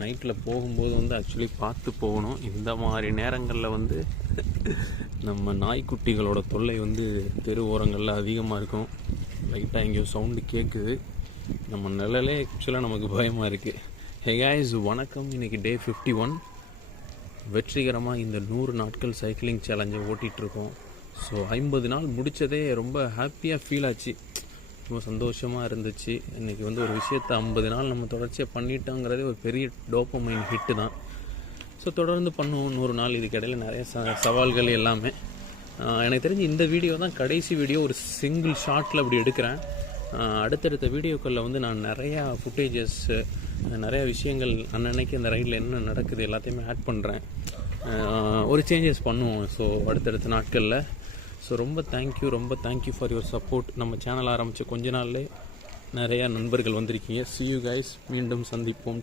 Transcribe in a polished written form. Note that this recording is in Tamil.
நைட்டில் போகும்போது வந்து ஆக்சுவலி பார்த்து போகணும். இந்த மாதிரி நேரங்களில் வந்து நம்ம நாய்க்குட்டிகளோட தொல்லை வந்து தெரு ஓரங்களில் அதிகமாக இருக்கும். லைட்டாக எங்கேயோ சவுண்டு கேட்குது. நம்ம நிழலே ஆக்சுவலாக நமக்கு பயமாக இருக்குது. ஹே காய்ஸ், வணக்கம். இன்றைக்கி டே 51. வெற்றிகரமாக இந்த 100 நாட்கள் சைக்கிளிங் சேலஞ்சை ஓட்டிகிட்ருக்கோம். ஸோ 50 நாள் முடித்ததே ரொம்ப ஹாப்பியாக ஃபீல் ஆச்சு. ரொம்ப சந்தோஷமாக இருந்துச்சு. இன்றைக்கி வந்து ஒரு விஷயத்தை 50 நாள் நம்ம தொடர்ச்சியாக பண்ணிட்டோங்கிறதே ஒரு பெரிய டோபமைன் ஹிட்டு தான். ஸோ தொடர்ந்து பண்ணுவோம் 100 நாள். இதுக்கிடையில் நிறைய சவால்கள் எல்லாமே. எனக்கு தெரிஞ்சு இந்த வீடியோ தான் கடைசி வீடியோ. ஒரு சிங்கிள் ஷாட்டில் அப்படி எடுக்கிறேன். அடுத்தடுத்த வீடியோக்களில் வந்து நான் நிறையா ஃபுட்டேஜஸ், நிறையா விஷயங்கள் அன்னன்னைக்கு அந்த ரைடில் என்ன நடக்குது எல்லாத்தையுமே ஆட் பண்ணுறேன். ஒரு சேஞ்சஸ் பண்ணுவோம் ஸோ அடுத்தடுத்த நாட்களில். ஸோ ரொம்ப தேங்க்யூ ஃபார் யுவர் சப்போர்ட். நம்ம சேனல் ஆரம்பித்த கொஞ்ச நாள்லே நிறையா நண்பர்கள் வந்திருக்கீங்க. See you guys. மீண்டும் சந்திப்போம்.